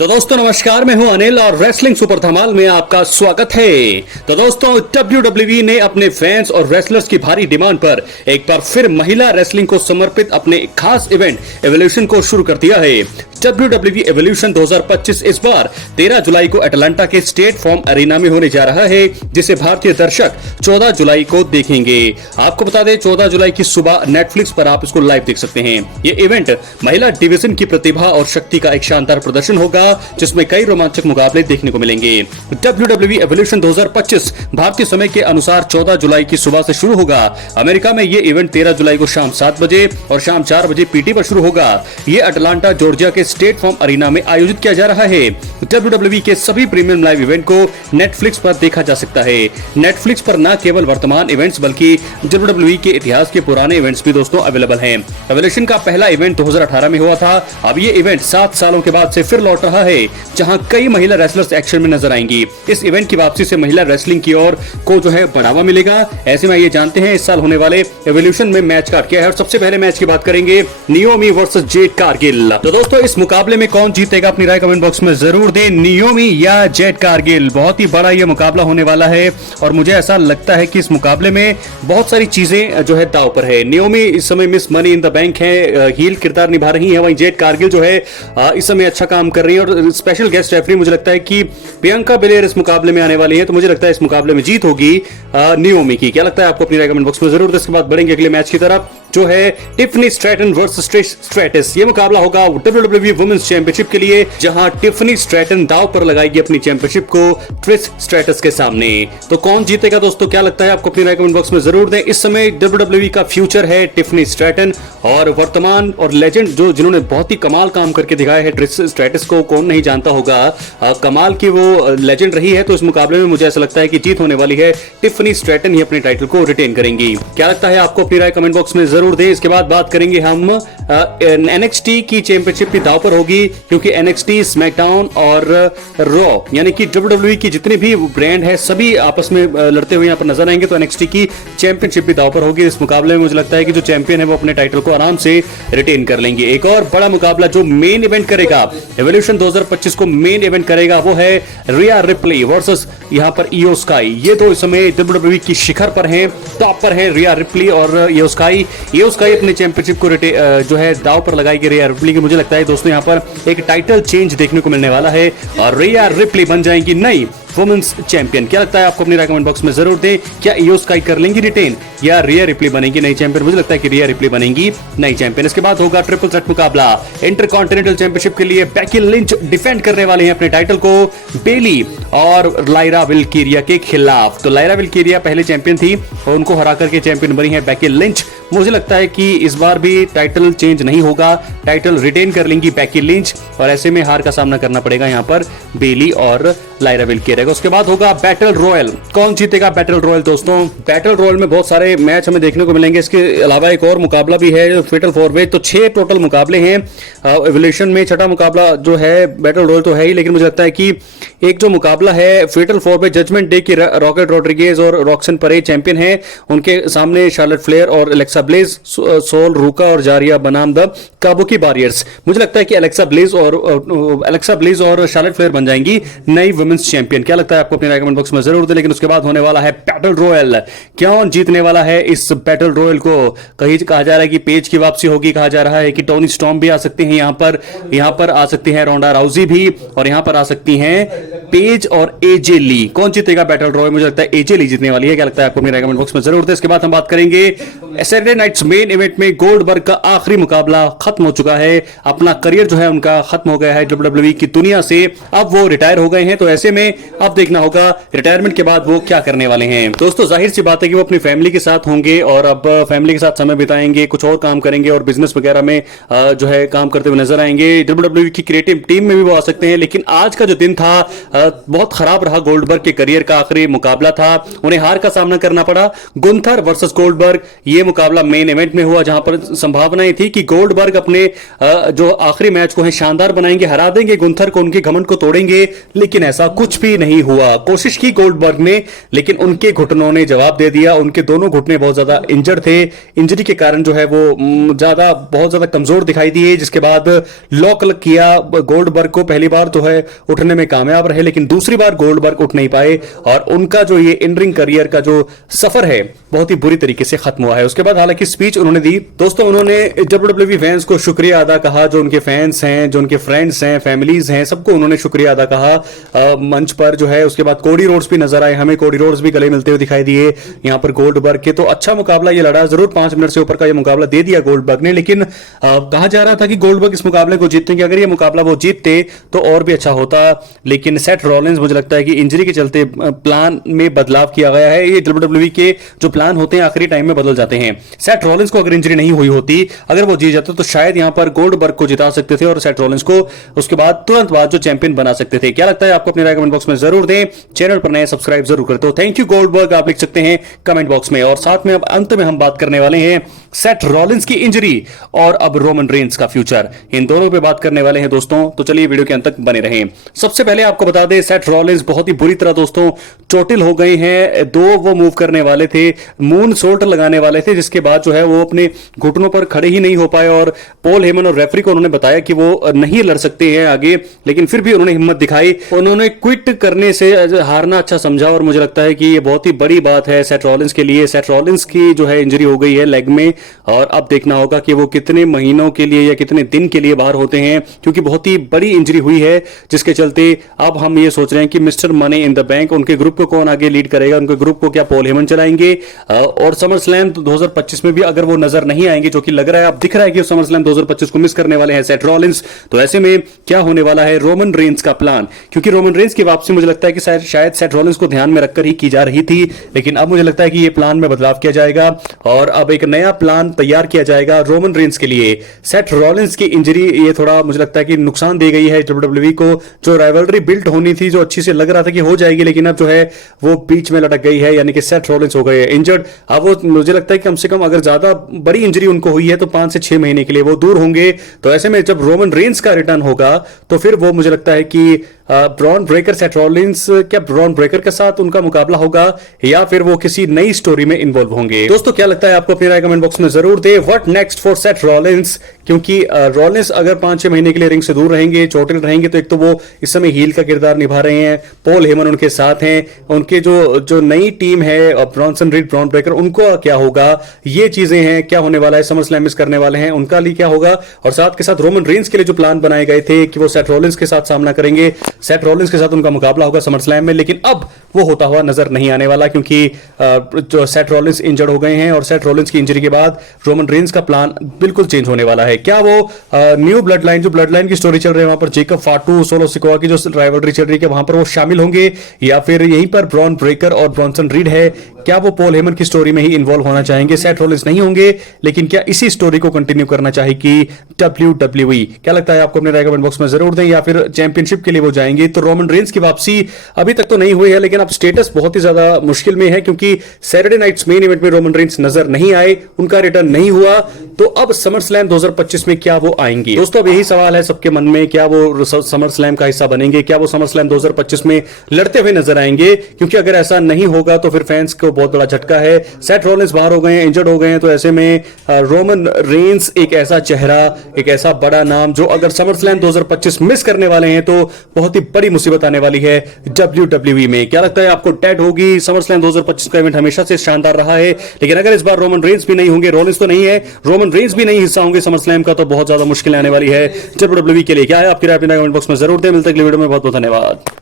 तो दोस्तों नमस्कार, मैं हूं अनिल और रेसलिंग सुपर धमाल में आपका स्वागत है। तो दोस्तों WWE ने अपने फैंस और रेसलर्स की भारी डिमांड पर एक बार फिर महिला रेसलिंग को समर्पित अपने खास इवेंट एवोल्यूशन को शुरू कर दिया है। WWE एवोल्यूशन 2025 इस बार 13 जुलाई को अटलांटा के स्टेट फार्म अरीना में होने जा रहा है, जिसे भारतीय दर्शक 14 जुलाई को देखेंगे। आपको बता दें 14 जुलाई की सुबह नेटफ्लिक्स पर आप इसको लाइव देख सकते हैं। ये इवेंट महिला डिवीजन की प्रतिभा और शक्ति का एक शानदार प्रदर्शन होगा, जिसमें कई रोमांचक मुकाबले देखने को मिलेंगे। WWE एवोल्यूशन 2025 भारतीय समय के अनुसार 14 जुलाई की सुबह से शुरू होगा। अमेरिका में ये इवेंट 13 जुलाई को शाम 7 बजे और शाम 4 बजे पीटी पर शुरू होगा। ये अटलांटा जॉर्जिया के स्टेट फार्म अरीना में आयोजित किया जा रहा है। WWE के सभी प्रीमियम लाइव इवेंट को नेटफ्लिक्स पर देखा जा सकता है। नेटफ्लिक्स पर न केवल वर्तमान इवेंट्स बल्कि WWE के इतिहास के पुराने इवेंट्स भी दोस्तों अवेलेबल हैं। एवोल्यूशन का पहला इवेंट 2018 में हुआ था। अब ये इवेंट 7 सालों के बाद से फिर लौट रहा है, जहां कई महिला रेसलर्स एक्शन में नजर आएंगी। इस इवेंट की वापसी से महिला रेसलिंग की ओर को जो है बढ़ावा मिलेगा। ऐसे में ये जानते हैं इस साल होने वाले एवोल्यूशन में मैच कार्ड क्या है। और सबसे पहले मैच की बात करेंगे नियोमी वर्सेस जेड कारगिल। तो दोस्तों इस मुकाबले में कौन जीतेगा अपनी राय कमेंट बॉक्स में जरूर दें। नियोमी या जेड कारगिल, बहुत ही बड़ा ये मुकाबला होने वाला है और मुझे ऐसा लगता है कि इस मुकाबले में बहुत सारी चीजें जो है दांव पर है। नियोमी इस समय miss money in the bank है, हील किरदार निभा रही है, वहीं जेड कारगिल जो है इस समय अच्छा काम कर रही है। और स्पेशल गेस्ट रेफरी मुझे लगता है कि प्रियंका बेलेर इस मुकाबले में आने वाली है, तो मुझे लगता है इस मुकाबले में जीत होगी नियोमी की। क्या लगता है आपको अपनी राय कमेंट बॉक्स में जरूर। इसके बाद बढ़ेंगे अगले मैच की तरफ, जो है टिफनी स्ट्रैटन वर्सेस ट्रिश स्ट्रैटिस। ये मुकाबला होगा WWE वुमेन्स चैंपियनशिप के लिए, जहां टिफनी स्ट्रैटन दांव पर लगाएगी अपनी चैंपियनशिप को ट्रिश स्ट्रैटिस के सामने। तो कौन जीतेगा दोस्तों, क्या लगता है आपको अपनी राय कमेंट बॉक्स में जरूर दें। इस समय WWE का फ्यूचर है टिफनी स्ट्रैटन, और वर्तमान और लेजेंड जिन्होंने बहुत ही कमाल काम करके दिखाया है ट्रिश स्ट्रैटिस को कौन नहीं जानता होगा। कमाल की वो लेजेंड रही है। तो इस मुकाबले में मुझे ऐसा लगता है कि जीत होने वाली है, टिफनी स्ट्रैटन ही अपने टाइटल को रिटेन करेंगी। क्या लगता है आपको अपनी राय कमेंट बॉक्स में जरूर दें। इसके बाद बात करेंगे हम NXT की चैंपियनशिप भी दांव पर होगी, क्योंकि NXT, स्मैकडाउन और रॉ यानी कि WWE की जितने भी ब्रांड है सभी आपस में लड़ते हुए यहाँ पर नजर आएंगे। तो NXT की चैंपियनशिप भी दांव पर होगी। इस मुकाबले में मुझे लगता है कि जो चैंपियन है वो अपने टाइटल को आराम से रिटेन कर लेंगे। एक और बड़ा मुकाबला जो मेन इवेंट करेगा एवोल्यूशन 2025 को मेन इवेंट करेगा, वो है रिया रिप्ली वर्सेस यहाँ पर इयो स्काई। ये तो इस समय WWE की शिखर पर हैं, टॉप पर है रिया रिप्ली और इयो स्काई अपनी चैंपियनशिप को जो है दांव पर लगाएगी रिया रिप्ली की। मुझे लगता है दोस्तों यहाँ पर एक टाइटल चेंज देखने को मिलने वाला है और रिया रिप्ली बन जाएंगी नई वुमेन्स चैंपियन। क्या लगता है आपको अपनी राय कमेंट बॉक्स में जरूर दें। क्या इयो स्काई कर लेंगी रिटेन या रिया रिप्ली बनेगी नई चैंपियन। मुझे लगता है कि रिया रिप्ली बनेगी नई चैंपियन। इसके बाद होगा ट्रिपल थ्रेट मुकाबला इंटरकॉन्टिनेंटल चैंपियनशिप के लिए। बेकी लिंच डिफेंड करने वाले हैं अपने टाइटल को बेली और लायरा विल्कीरिया के खिलाफ। तो लायरा विल्कीरिया पहले चैंपियन थी और उनको हरा करके चैंपियन बनी है बेकी लिंच। मुझे लगता है कि इस बार भी टाइटल चेंज नहीं होगा, टाइटल रिटेन कर लेंगी बेकी लिंच और ऐसे में हार का सामना करना पड़ेगा यहाँ पर बेली और लायरा विल्कीरिया। उसके बाद होगा बैटल रॉयल। कौन जीतेगा बैटल रॉयल दोस्तों। बैटल रॉयल में बहुत सारे मैच हमें देखने को मिलेंगे। इसके अलावा एक और मुकाबला भी है फेटल 4-वे। तो 6 टोटल मुकाबले हैं एवोल्यूशन में। छठा मुकाबला जो है बैटल रॉयल तो है ही, लेकिन मुझे लगता है कि एक जो मुकाबला है फेटल 4-वे जजमेंट डे की रॉकेट रॉड्रिगेज और रॉक्सन परे चैंपियन है, उनके सामने शार्लेट फ्लेयर और एलेक्सा ब्लेज, सोल रूका और जारिया बनाम द काबुकी वॉरियर्स। मुझे लगता है कि एलेक्सा ब्लेज और शार्लेट फ्लेयर बन जाएंगी नई वुमेन्स चैंपियन। क्या लगता है आपको अपने राय कमेंट बॉक्स में जरूर दें। लेकिन उसके बाद होने वाला है बैटल रॉयल। कौन जीतने वाला है इस बैटल रॉयल को। कहा जा रहा है कि पेज की वापसी होगी, कहा जा रहा है कि टोनी स्टॉर्म भी आ सकते हैं यहाँ पर आ सकती हैं रोंडा राउजी भी, और यहाँ पर आ सकती हैं पेज और एजे ली। कौन जीतेगा बैटल रॉयल। मुझे लगता है एजे ली जीतने वाली है। क्या लगता है आपको मेरे कमेंट बॉक्स में जरूर दें। इसके बाद हम बात करेंगे सैटरडे नाइट्स मेन इवेंट में गोल्डबर्ग का आखिरी मुकाबला खत्म हो चुका है। अपना करियर जो है उनका खत्म हो गया है WWE की दुनिया से, अब वो रिटायर हो गए हैं। तो ऐसे में अब देखना होगा रिटायरमेंट के बाद वो क्या करने वाले हैं। दोस्तों जाहिर सी बात है कि वो अपनी फैमिली के साथ होंगे और अब फैमिली के साथ समय बिताएंगे, कुछ और काम करेंगे और बिजनेस वगैरह में जो है काम करते हुए नजर आएंगे। WWE की क्रिएटिव टीम में भी वो आ सकते हैं। लेकिन आज का जो दिन था बहुत खराब रहा। गोल्डबर्ग के करियर का आखिरी मुकाबला था, उन्हें हार का सामना करना पड़ा। गुंथर वर्सेस गोल्डबर्ग ये मुकाबला मेन इवेंट में हुआ, जहां पर संभावनाएं थी कि गोल्डबर्ग अपने जो आखिरी मैच को है शानदार बनाएंगे, हरा देंगे गुंथर को, उनके घमंड को तोड़ेंगे। लेकिन ऐसा कुछ भी नहीं हुआ। कोशिश की गोल्डबर्ग ने, लेकिन उनके घुटनों ने जवाब दे दिया। उनके दोनों घुटने बहुत ज्यादा इंजर्ड थे। इंजरी के कारण जो है वो बहुत ज्यादा कमजोर दिखाई दिए, जिसके बाद लॉक किया गोल्डबर्ग को। पहली बार जो है उठने में कामयाब रहे, लेकिन दूसरी बार गोल्डबर्ग उठ नहीं पाए और उनका जो ये इन रिंग करियर का जो सफर है बहुत ही बुरी तरीके से खत्म हुआ है। उसके बाद हालांकि स्पीच उन्होंने दी। दोस्तों, उन्होंने WWE फैंस को शुक्रिया अदा कहा, जो उनके फैंस हैं, जो उनके फ्रेंड्स हैं, फैमिलीज हैं, सबको उन्होंने शुक्रिया अदा कहा मंच पर जो है। उसके बाद कोडी रोड्स भी नजर आए हमें, कोडी रोड्स भी गले मिलते हुए दिखाई दिए यहां पर गोल्डबर्ग के। तो अच्छा मुकाबला ये लड़ा, जरूर 5 मिनट से ऊपर का ये मुकाबला दे दिया गोल्डबर्ग ने, लेकिन कहा जा रहा था कि गोल्डबर्ग इस मुकाबले को जीतेंगे। अगर ये मुकाबला वो जीतते तो और भी अच्छा होता, लेकिन सेथ रॉलिंस मुझे लगता है कि इंजरी के चलते प्लान में बदलाव किया गया है। ये WWE के जो प्लान होते हैं आखिरी टाइम में बदल जाते हैं। सेथ रॉलिंस को अगर इंजरी नहीं हुई होती, अगर वो जीत जाते तो शायद यहां पर गोल्डबर्ग को जिता सकते थे और सेथ रॉलिंस को उसके बाद तुरंत बाद जो चैंपियन बना सकते थे। क्या लगता है आपको? अपनी राय कमेंट बॉक्स में जरूर दें। चैनल पर नए सब्सक्राइब जरूर करते हो। थैंक यू गोल्डबर्ग आप लिख सकते हैं कमेंट बॉक्स में। और साथ में अब अंत में हम बात करने वाले हैं सेथ रॉलिंस की इंजरी और अब रोमन रेंस का फ्यूचर, इन दोनों पे बात करने वाले हैं दोस्तों। तो चलिए वीडियो के अंत तक बने रहें। सबसे पहले आपको बता दें, सेथ रॉलिंस बहुत ही बुरी तरह दोस्तों चोटिल हो गए हैं। वो मूव करने वाले थे, मून सोल्ट लगाने वाले थे, जिसके बाद जो है वो अपने घुटनों पर खड़े ही नहीं हो पाए और पॉल हेमन और रेफरी को उन्होंने बताया कि वो नहीं लड़ सकते हैं आगे, लेकिन फिर भी उन्होंने हिम्मत दिखाई। उन्होंने क्विट करने से हारना अच्छा समझा और मुझे लगता है कि ये बहुत ही बड़ी बात है सेथ रॉलिंस के लिए। सेथ रॉलिंस की जो है इंजरी हो गई है लेग में, और अब देखना होगा कि वो कितने महीनों के लिए या कितने दिन के लिए बाहर होते हैं, क्योंकि बहुत ही बड़ी इंजरी हुई है, जिसके चलते अब हम ये सोच रहे हैं कि mister money in the bank, उनके ग्रुप को कौन आगे लीड करेगा। उनके ग्रुप को क्या पॉल हेमन चलाएंगे? और समर स्लैम 2025 में भी अगर वो नजर नहीं आएंगे, जो कि लग रहा है, अब दिख रहा है कि समर स्लैम 2025 को मिस करने वाले हैं सेथ रॉलिंस, तो ऐसे में क्या होने वाला है रोमन रेंस का प्लान? क्योंकि रोमन रेंस की वापसी मुझे लगता है कि शायद सेथ रॉलिंस को ध्यान में रखकर ही की जा रही थी, लेकिन अब मुझे लगता है कि ये प्लान में बदलाव किया जाएगा और अब एक नया प्लान तैयार किया जाएगा रोमन रेंस के लिए। सेथ रॉलिंस की इंजरी ये थोड़ा मुझे लगता है कि नुकसान दे गई है WWE को। जो राइवलरी बिल्ट होनी थी, जो अच्छी से लग रहा था कि हो जाएगी, लेकिन अब जो है वो बीच में लटक गई है, यानी कि सेथ रॉलिंस हो गए इंजर्ड। अब वो मुझे लगता है कि कम से कम अगर ज्यादा बड़ी इंजरी उनको हुई है तो 5 से 6 महीने के लिए वो दूर होंगे। तो ऐसे में जब रोमन रेंस का रिटर्न होगा तो फिर वो मुझे लगता है कि ब्रॉन ब्रेकर सेथ रॉलिंस, क्या ब्रॉन ब्रेकर के साथ उनका मुकाबला होगा या फिर वो किसी नई स्टोरी में इन्वॉल्व होंगे? दोस्तों, क्या लगता है आपको? अपनी राय कमेंट बॉक्स में जरूर दे। What next for Seth Rollins? क्योंकि रॉलिंस अगर 5-6 महीने के लिए रिंग से दूर रहेंगे, चोटिल रहेंगे, तो एक तो वो इस समय हील का किरदार निभा रहे हैं, पॉल हेमन उनके साथ हैं, उनके जो नई टीम है ब्रॉनसन रीड, ब्रॉन ब्रेकर, उनको क्या होगा? ये चीजें हैं, क्या होने वाला है? समर स्लैम मिस करने वाले हैं, उनका लिए क्या होगा? और साथ के साथ रोमन रेंस के लिए जो प्लान बनाए गए थे कि वो सेथ रॉलिंस के साथ सामना करेंगे, सेथ रॉलिंस के साथ उनका मुकाबला होगा समर स्लैम में, लेकिन अब वो होता हुआ नजर नहीं आने वाला, क्योंकि जो सेथ रॉलिंस इंजर्ड हो गए हैं और सेथ रॉलिंस की इंजरी के बाद रोमन रेंस का प्लान बिल्कुल चेंज होने वाला है। क्या वो न्यू ब्लड लाइन, जो ब्लड लाइन की स्टोरी चल रही है वहां पर जेकब फाटू, सोलो सिकोआ की जो राइवलरी चल रही है, वहां पर वो शामिल होंगे या फिर यहीं पर ब्रॉन ब्रेकर और ब्रॉनसन रीड है, क्या वो पॉल हेमन की स्टोरी में ही इन्वॉल्व होना चाहेंगे? सेथ रॉलिंस नहीं होंगे, लेकिन क्या इसी स्टोरी को कंटिन्यू करना चाहेगी WWE? क्या लगता है आपको? अपने राय कमेंट बॉक्स में जरूर दें। या फिर चैंपियनशिप के लिए वो जाएंगे? तो रोमन रेंस की वापसी अभी तक तो नहीं हुई है, लेकिन अब स्टेटस बहुत ही ज्यादा मुश्किल में है, क्योंकि सैटरडे नाइट्स मेन इवेंट में रोमन रेंस नजर नहीं आए, उनका रिटर्न नहीं हुआ। तो अब समर स्लैम 2025 में क्या वो आएंगे? दोस्तों, अब यही सवाल है सबके मन में, क्या वो समर स्लैम का हिस्सा बनेंगे? क्या वो समर स्लैम 2025 में लड़ते हुए नजर आएंगे? क्योंकि अगर ऐसा नहीं होगा तो फिर फैंस को बहुत बड़ा झटका है। सेथ रॉलिंस बाहर हो गए हैं, इंजर्ड हो गए हैं, तो ऐसे में रोमन रेंस एक ऐसा चेहरा, एक ऐसा बड़ा नाम, जो अगर समर स्लैम 2025 मिस करने वाले हैं तो बहुत ही बड़ी मुसीबत आने वाली है WWE में। क्या लगता है आपको? डेड होगी समर स्लैम 2025 का इवेंट हमेशा से शानदार रहा है, लेकिन अगर इस बार रोमन रेंस भी नहीं होंगे, रॉलिंस तो नहीं है, रोमन रेंस भी नहीं हिस्सा होंगे समर स्लैम का, तो बहुत ज्यादा मुश्किल आने वाली है WWE के लिए। क्या है आपकी राय? अपने कमेंट बॉक्स में जरूर दें। मिलते हैं अगली वीडियो में। बहुत बहुत धन्यवाद।